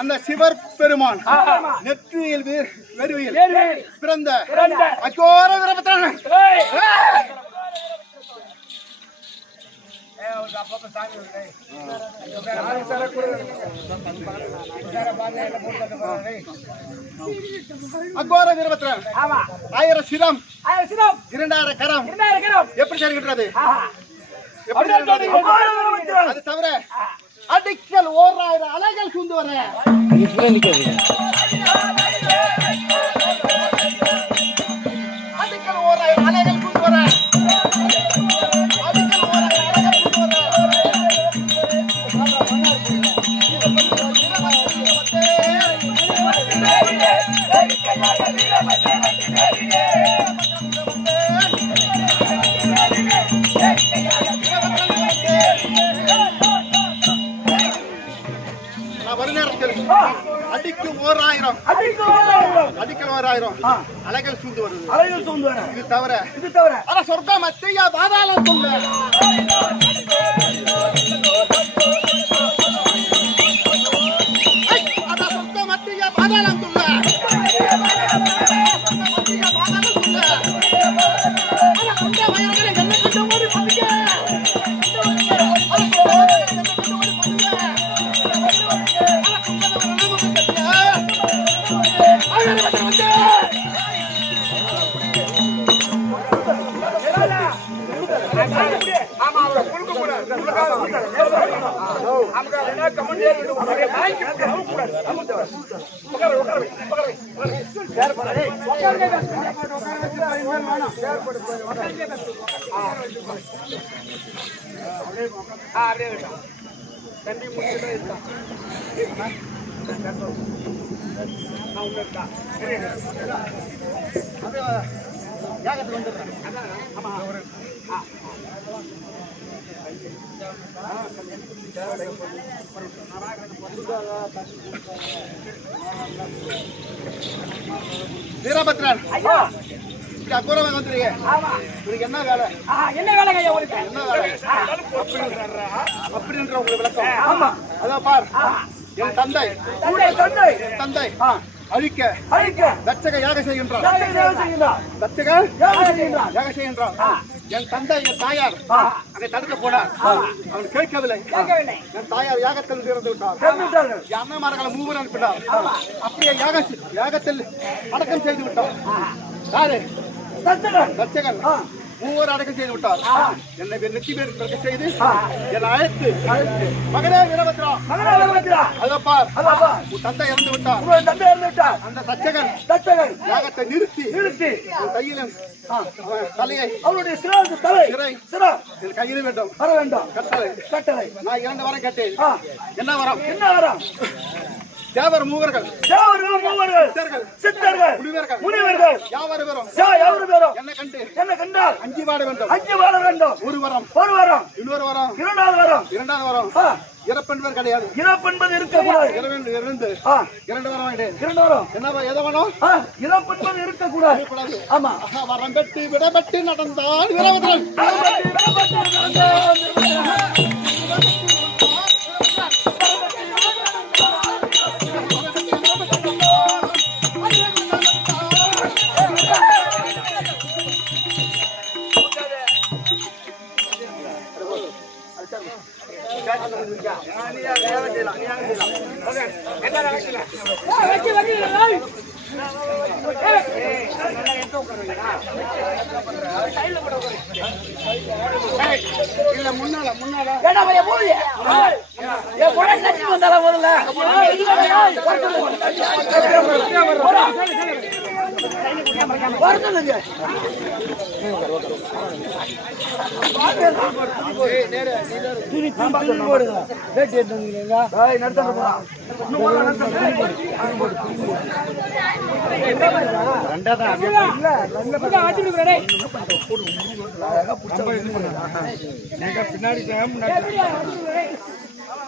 அந்த சிவர் பெருமான் நெற்றியில் வெறுவில் பிறந்த அகோர வீரபத்ரன் அகோர வீரபத்ரன் 1000 சிரம் 2000 கரம் எப்படி சேர்க்கின்றது? அது தவிர அடிக்கல் 1000 அலைகள் சூழ்ந்து வர அடிக்கல் 1000 அலைகள் சூழ்ந்து வர அடிக்கல் 1000 அலைகள் சூழ்ந்து வருது. இது தவிர சொர்க்கம் மத்திய பாதாளம் சொல்ல சொர்க்கம் மத்திய பாதாளம் சொல்ல ஆமா அவரை குலுக்க கூடாது நமக்கு என்ன கமெண்ட் ஏறிட்டு உட்கார தண்ணி முடிச்சுட்டே இருக்கான் யாகத்துக்கு வந்துடுறேன் ஆமா வீரபத்ரன் ஐயா இப்படி அப்புறம் வந்துருங்க உங்களுக்கு என்ன வேலை என்ன வேலை ஐயா உங்களுக்கு என்ன வேலை அப்படின்ற உங்களுக்கு விளக்கம் ஆமா அதான் பார் என் தந்தை தந்தை அழிக்க தட்சக யாக செய்கின்றார் யாக செய்கின்றார் என் தந்தை என் தாயார் அதை தடுக்க போனார் அவன் கேட்கவில்லை என் தாயார் யாகத்தில் இறந்து விட்டார் என் அண்ணமார்களை மூவர் அனுப்பினார் அப்படியே யாகத்தில் அடக்கம் செய்து விட்டார் யாரு தட்சகன் மூவர் அடக்கம் செய்து விட்டார் என்னை நெத்தி பேர் பிறக்க செய்து என் அழைத்து மகனே வீரபத்ரா அதப்பார் உன் தந்தை இறந்து விட்டார் அந்த தட்சகன் யாகத்தை நிறுத்தி கையில தலையை அவருடைய சிறை என் கையில் வேண்டும் வர வேண்டும் கட்டளை நான் 2 வரம் கேட்டேன் என்ன வரம் தேவர் மூவர்கள் சித்தர்கள் முனிவர்கள் யாவரு பேரும் என்ன கண்டால் அஞ்சு வாட வேண்டும் ஒரு வரம் இன்னொரு வரம் இரண்டாவது வரம் இறப்பென்பது கிடையாது இறப்பென்பது இருக்கக்கூடாது இரண்டு வரம் என்ன எதை வேணும் இறப்பென்பது இருக்கக்கூடாது ஆமா வரம் பெற்று விடப்பட்டு நடந்தால் வீரபத்ரன்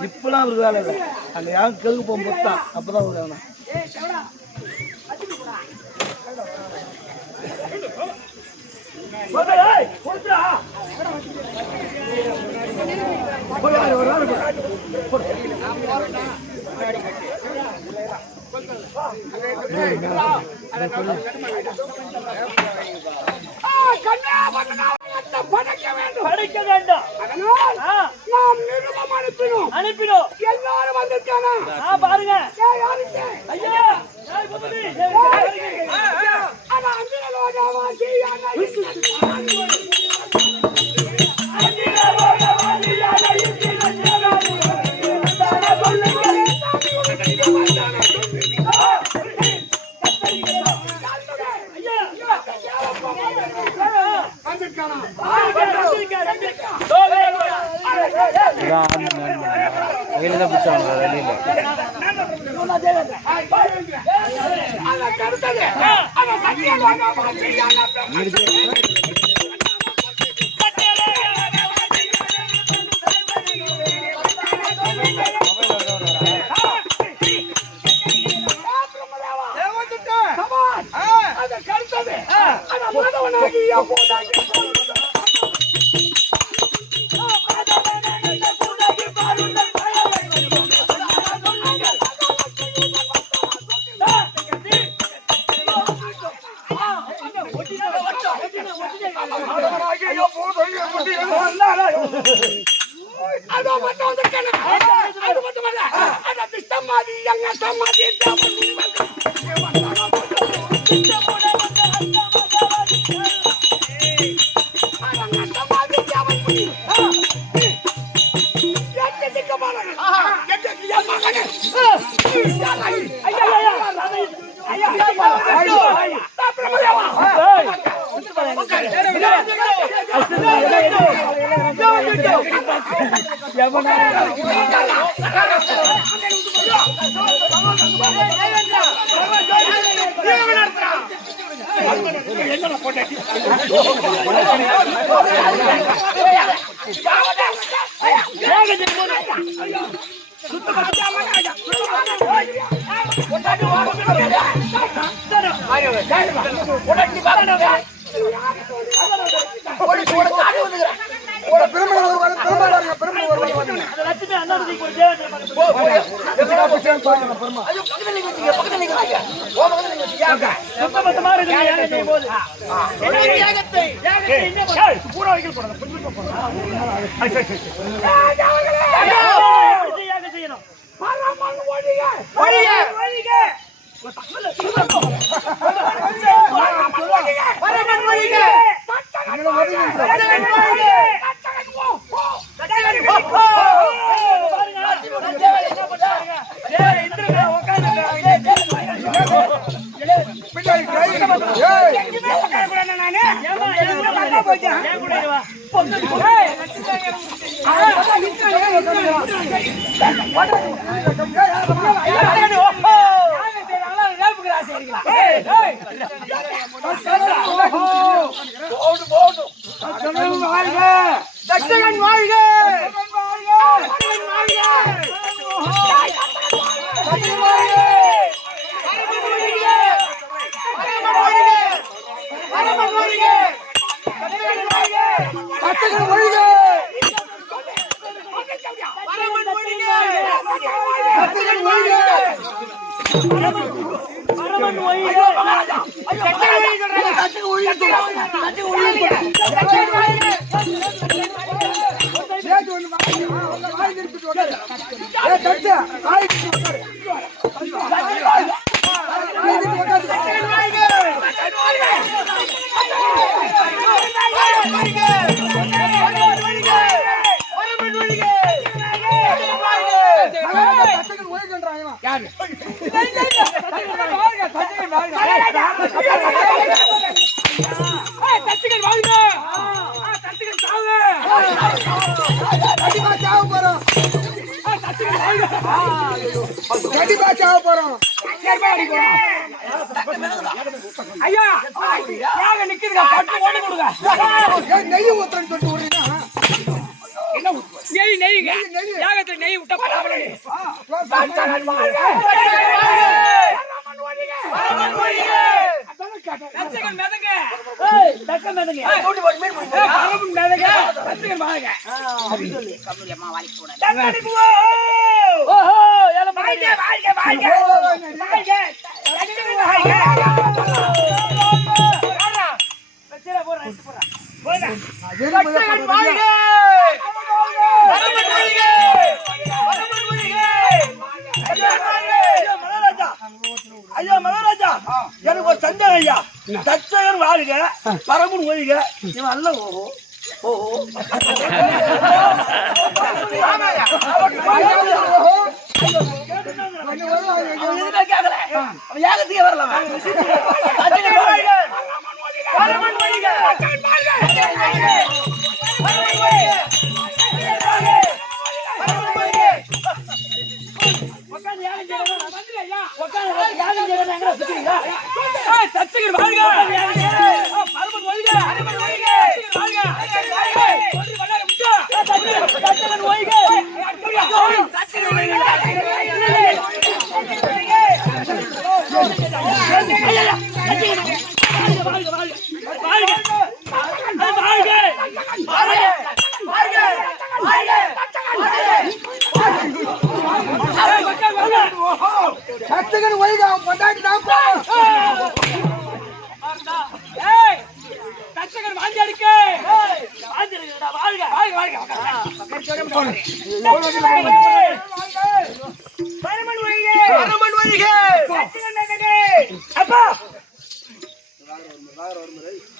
இப்பெல்லாம் அவருக்கு வேலை இல்லை அங்க யாரும் கேள்வி போகும்போது தான் அப்பதான் ஒரு வேணும் படைக்க வேண்டும் அதனால் நாம் நிருபம் அனுப்பினோம் எல்லாரும் வந்திருக்கானா பாருங்க ஐயா ஐயா மகாராஜா, எனக்கு ஒரு சந்தேகம் ஐயா. தச்சகன் வாழ்க, பரமன் ஒழிக. இவன் அல்ல ஓஹோ ஓஹோ கேட்கல, அவன் ஏகத்துக்கே வரல.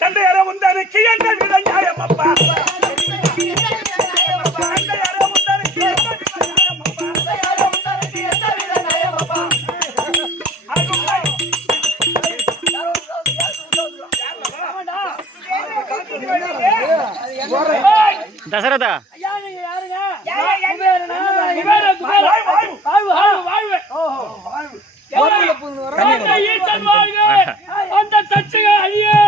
தந்தையார வந்தாரு கிழந்த விட நியாயம் அப்பா. தசரதா ஐயா நீங்க யாருங்க? அந்த தச்சக அழியே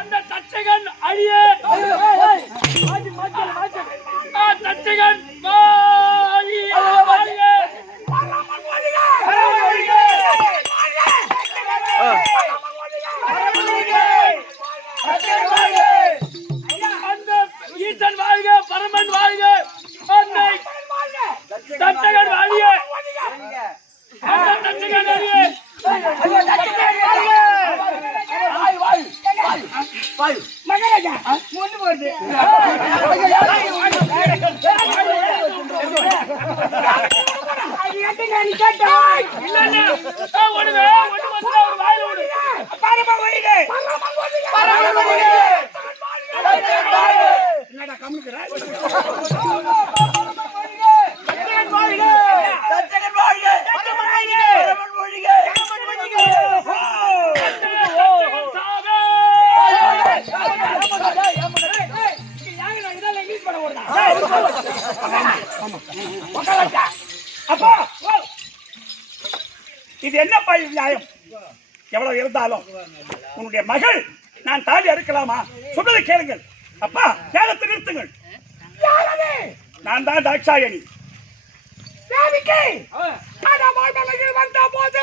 அந்த தச்சகன் அழியே தச்சகன் அந்த ஈசன் வாழ்க பரமன் வாழ்க அன்னை தச்சகன் வாழிய அந்த தச்சகன் அழிய மகாராஜா ஒண்ணு போகுது அப்பா இது என்ன நியாயம்? எவ்வளவு இருந்தாலும் உன்னுடைய மகள் நான் தாலி அறுக்கலாமா? சொன்னதை கேளுங்கள். அப்பா தியாகத்தை நிறுத்துங்கள். நான் தான் தாட்சாயணி. வந்த போது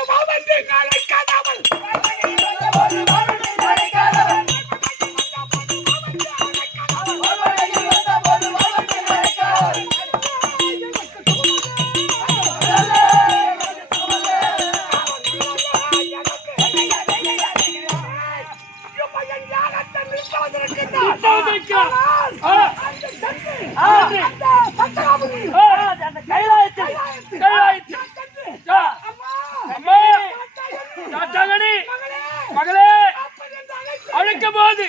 மகளே அழைக்கும் போது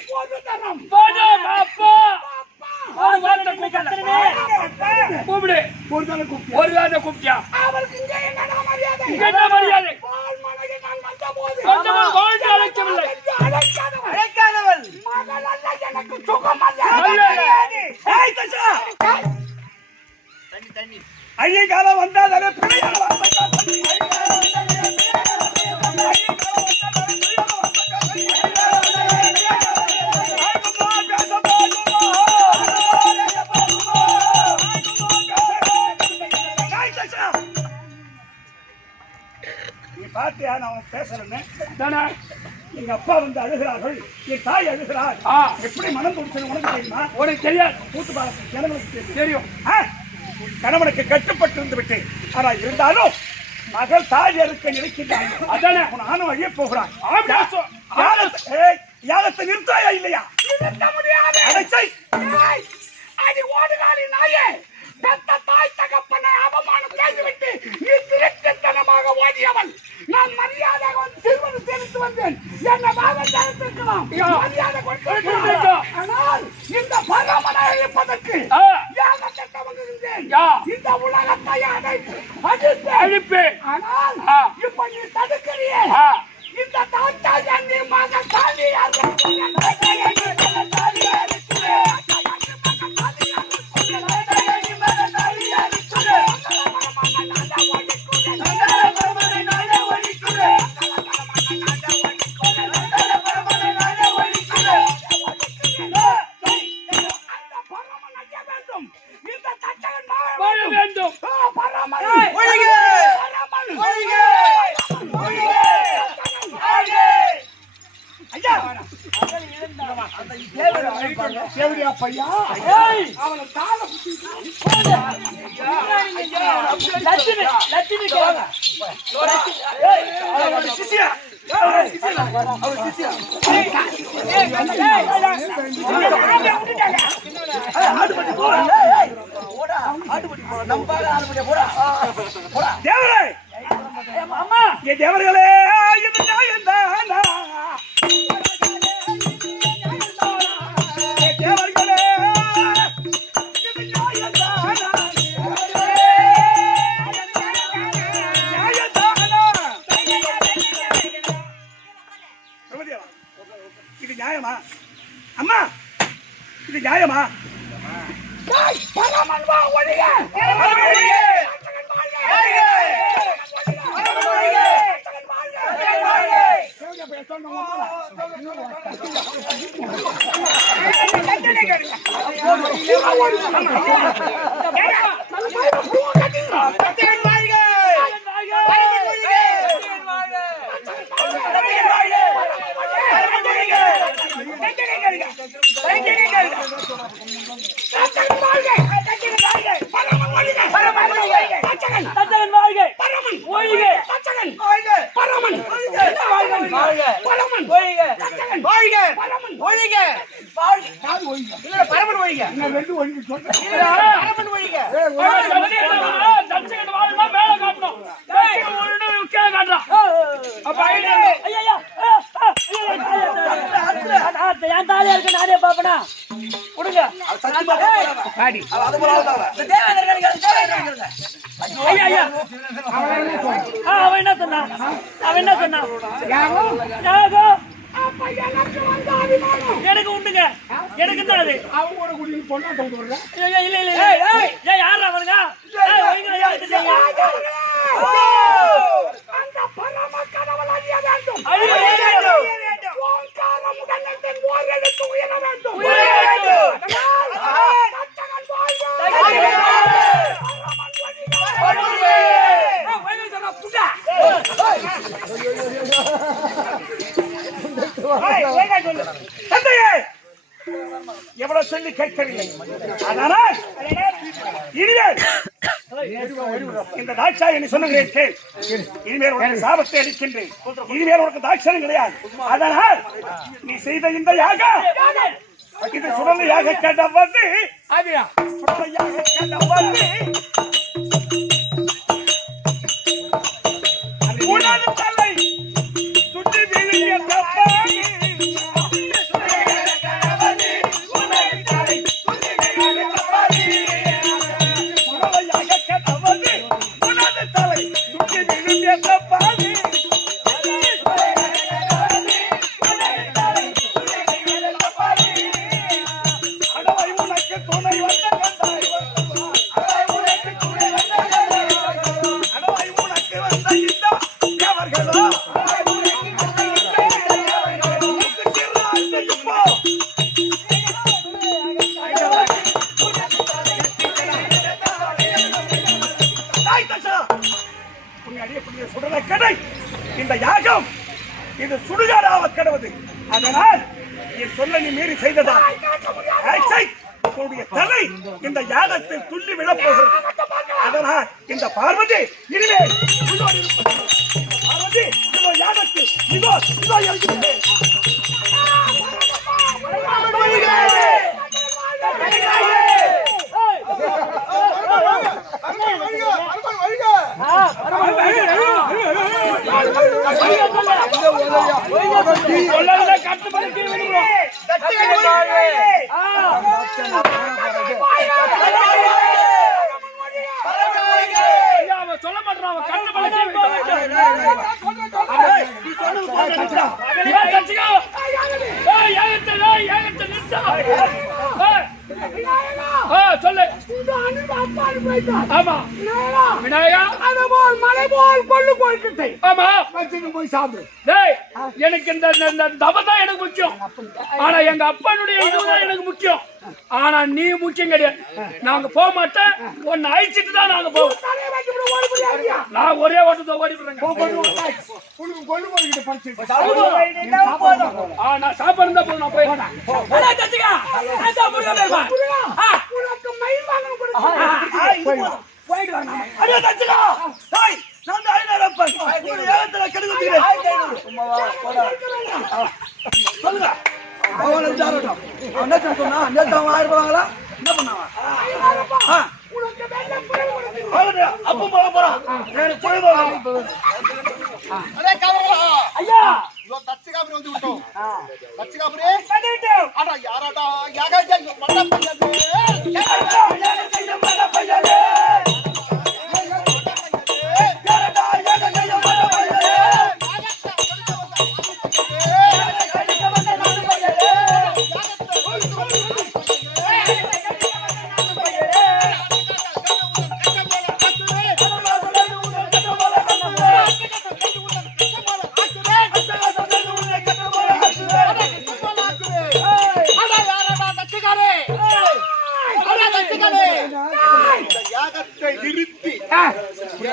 கூப்பிடு. ஒரு வார்த்தை கூப்பிட்டியா? மரியாதை அழைக்கவில்லை. ஐய காலம் வந்தாலே நீ பாத்தியா நான் பேசுறேன்னு தானே? எங்க அப்பா வந்து அழுகிறார்கள், என் தாய் அழுகிறாள். எப்படி மனம் கொடுத்தது உனக்கு தெரியுமா? உனக்கு தெரியாது. கூட்டு பாலத்தில் ஜனங்களுக்கு தெரியும். கணவனுக்கு கட்டுப்பட்டு இருந்து விட்டு ஆனா இருந்தாலும் மகள் தாய் அறுக்க நினைக்கின்றான். அதானே நானும் அழிய போகிறான். யாகத்தை நிறுத்தாயா இல்லையா? நிறுத்த முடியாது. அடி ஓடுகாரி நாயே, பெத்த தாய் தகப்பனை அவமானம் செய்துவிட்டு நீ திருட்டுத்தனமாக ஓடியவன். நான் மரியாதையாக வந்து சிறுவனை தெரிவித்து வந்தேன். என்ன பாவம் மரியாதை கொடுத்து ஆனால் இந்த பரமனை அழிப்பதற்கு யாகத்தை துவங்குகின்றேன். இந்த உலகத்தை அழிப்பேன். ஆனால் இப்ப நீ தடுக்கிறியே இந்த தாத்தாய் அண்ணி மகன் தாலி தேவர்களே இது நியாயமா? அம்மா இது நியாயமா? என் தாலியா இருக்கு நானே பாப்பனா கொடுங்க அவன் என்ன சொன்னான் எனக்கு உண்டுங்க எனக்கு தான் அது இல்ல இல்ல ஏன் யாரா அவனுங்க எவ்வளவு சொல்லி கேட்கவில்லை. அதனால் இனிமேல் இந்த தாட்சாயணி சொன்னேன் கேள். இனிமேல் உனக்கு சாபத்தை அளிக்கின்றேன். இனிமேல் உனக்கு தாட்சணம் கிடையாது. அதனால் நீ செய்த இந்த யாகம் இது சுடலை யாக கேட்ட வந்து சுடலை யாக கேட்ட வந்து உனது தலை துண்டி வீழிய தப்பாகி இந்த யாகம் இது சுடுகாடாக கிடவது. அதனால் என் சொல்ல நீ மீறி செய்ததா உன்னுடைய தலை இந்த யாகத்தில் துள்ளி விழப்போகிறது. அதனால் இந்த பார்வதி இனிமேல் பார்வதி இதோ யாகத்தில் இதோ இதோ எழுதுகிறேன். சொல்ல மாட்டான் சொல்லு. ஆமா விநாயகா மலை போல் கொள்ளு போயிட்டு ஆமா போய் சாப்பிடு. எனக்கு இந்த தபதான் எனக்கு முக்கியம். ஆனா எங்க அப்பனுடைய இதுதான் எனக்கு முக்கியம். ஆனா நீ முக்கியம் கிடையாது. நாங்க போக மாட்டேன். ஒன்னு அழிச்சிட்டு தான் நாங்க போவோம். நான் ஒரே ஓட்டத்தை ஓடி நான் சாப்பாடு இருந்தா போதும். நான் போயிடுறேன்.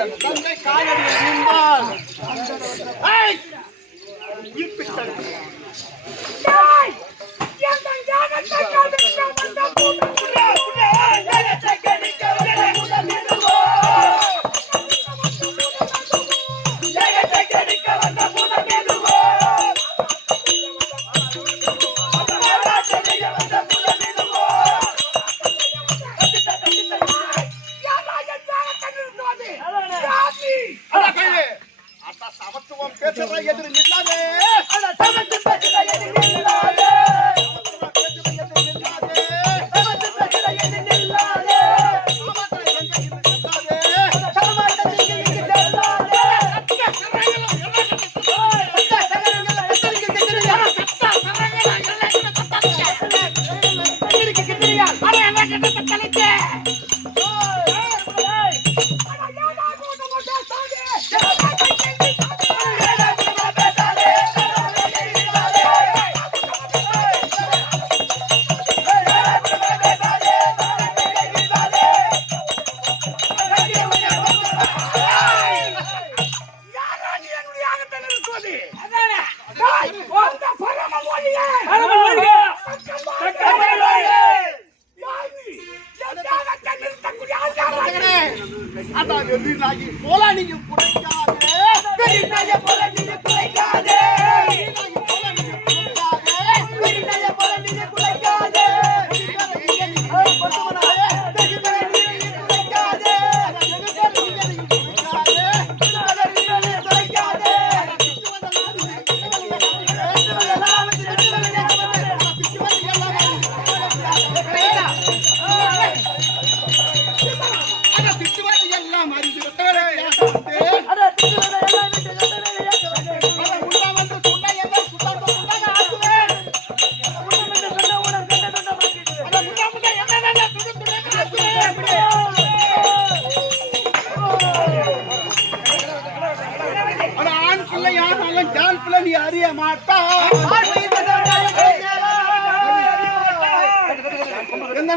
என் தந்தை காலடியில் நின்றால் உயிர்ப்பித்தார். சமத்துவம் பேசுறா எதிரி நில்லாதே.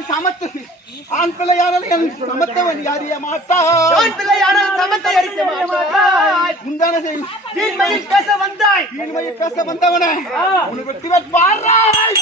சமத்து ஆண் பிள்ளையானாலும் சமத்தவன் அறிய மாட்டான். முந்தான தீன்மையில் பேச வந்தாய், தீன்மையில் பேச வந்தவனே உனக்கு வெற்றி வாராய்.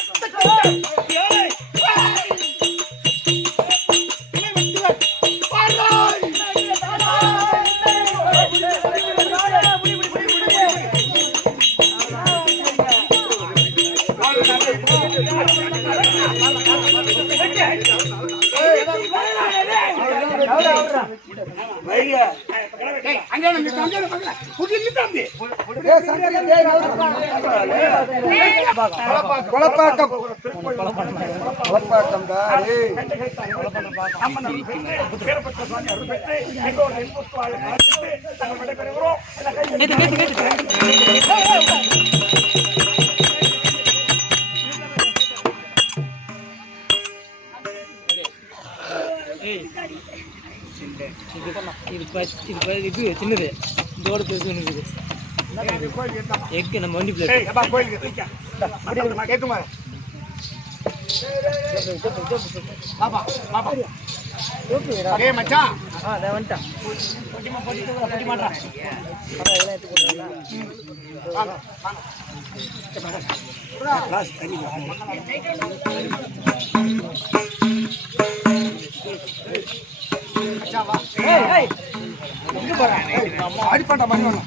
இது சின்னது இதோட பெருசு இருக்குது எக்கு நம்ம வண்டி பிளேட் மச்சான் வந்துட்டான் அடிப்பாட்டா மணி வேணும்.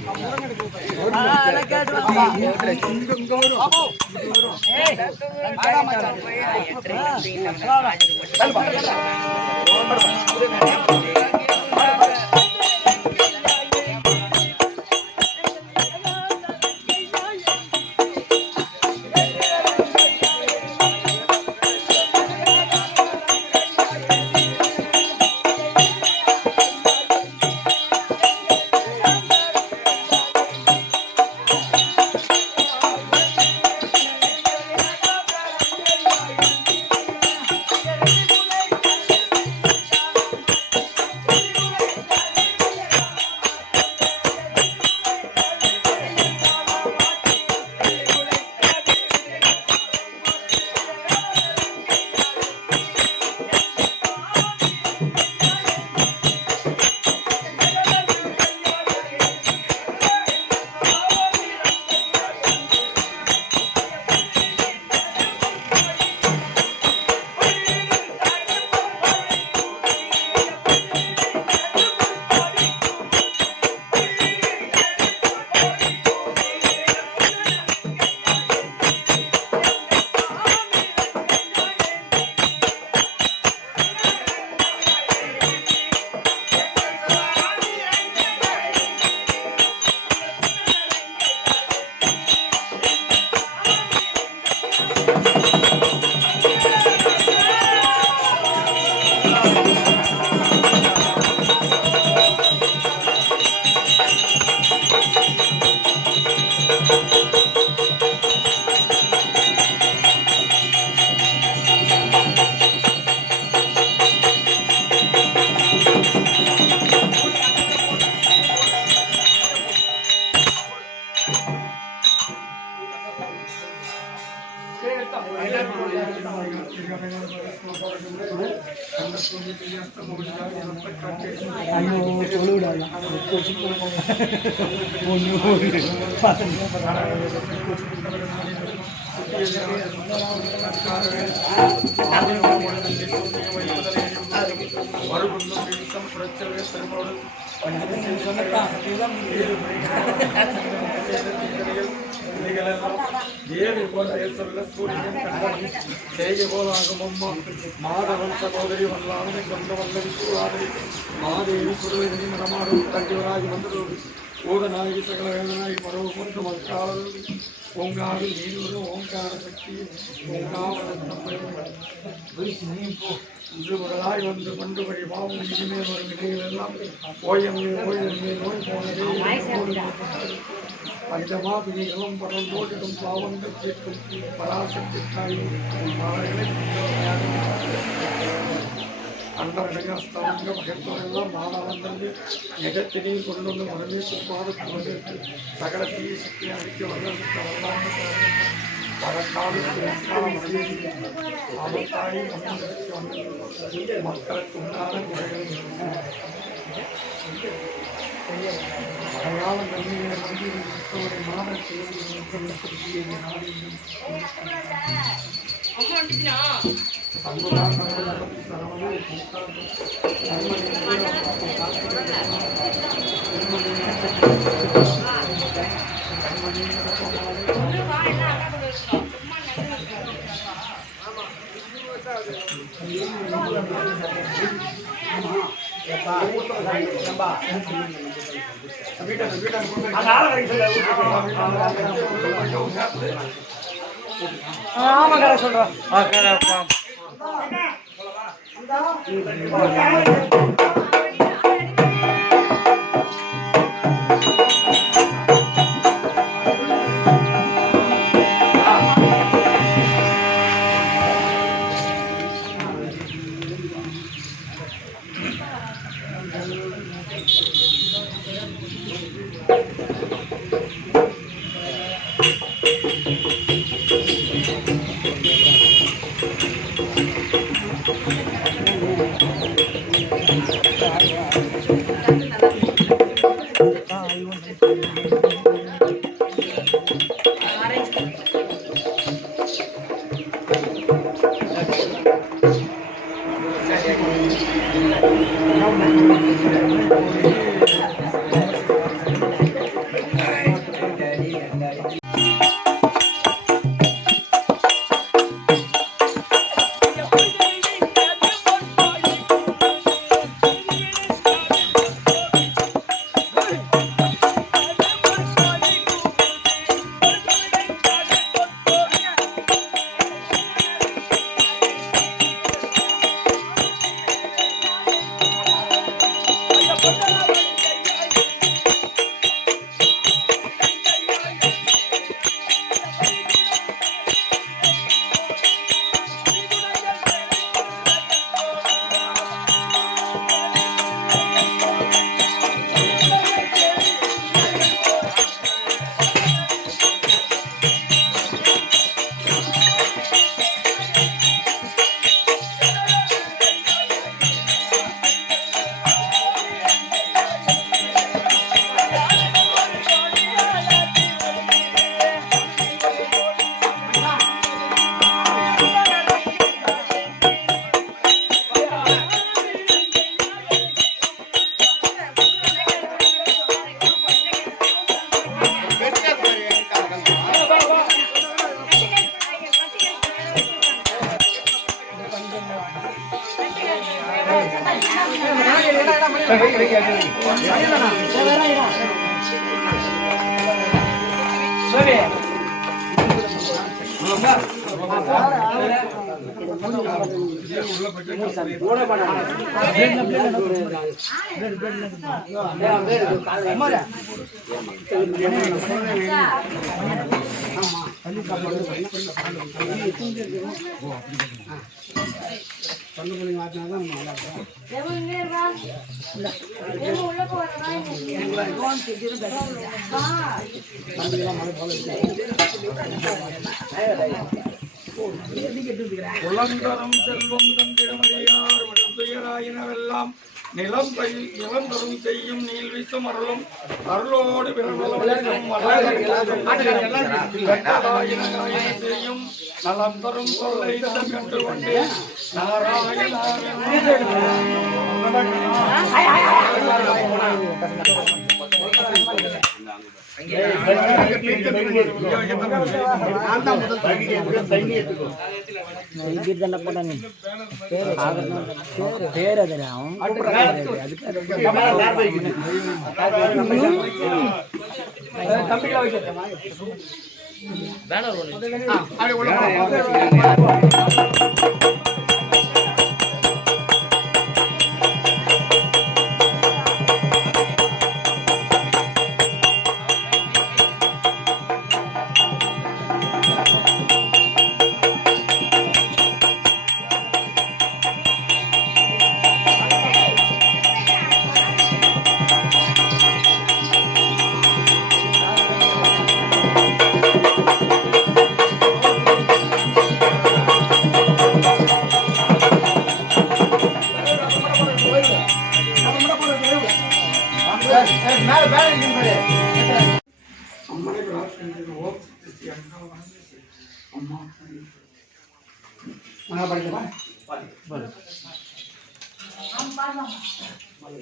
ஏழு போன்ற சொல்ல சூரியன் கண்டனி செய்ய போலாகும் அம்மா மாதவன் சகோதரி வல்லாதனை கொண்ட வல்லவி சூழாதரி மாதேவி சுடுவதனி மரமாடும் தங்கிவராகி வந்ததோடு ஓதநாயகி சகல வேதனாகி பரவு கொண்டு மக்காவது ஓங்காவில் நீரூறு ஓங்கார சக்தி முதலாய் வந்து கொண்டு வழி பாவம் இனிமேல் வரும் நிலைகளெல்லாம் ஓயமே ஓயமே நோய் போனதே பஞ்சமா பிரிகளும் பரந்தோட்டிடும் பாவங்கள் தீர்க்கும் பராசக்தி தாயும் அண்டரகஸ்தவங்க மகத்துவெல்லாம் மாணவந்தந்து நிகத்தினை கொண்டு மனமே சுப்பாதத்து சகல தீய சக்தியை அளிக்க வல்லதுக்கு வரலாறு மக்களுக்கு உண்டான முறைகள் அடையாள நன்மையை நம்பி மற்றவரை மாத செய்தி ஆமா கரெக்ட் சொல்றோம். உலந்தரும் செல்வம் தந்திடமறியார் விடுந்துயராயினவெல்லாம் நிலம் தரும் செய்யும் நீள் வீசும் அருளும் அருளோடு செய்யும் நலம் தரும் சொல்லை கண்டு கொண்டே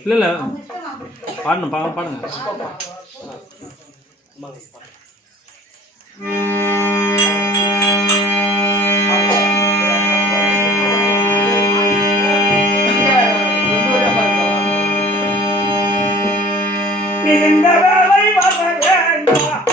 இல்ல பாடணும் பாடுங்க இந்த வேலை வர வேண்டாம்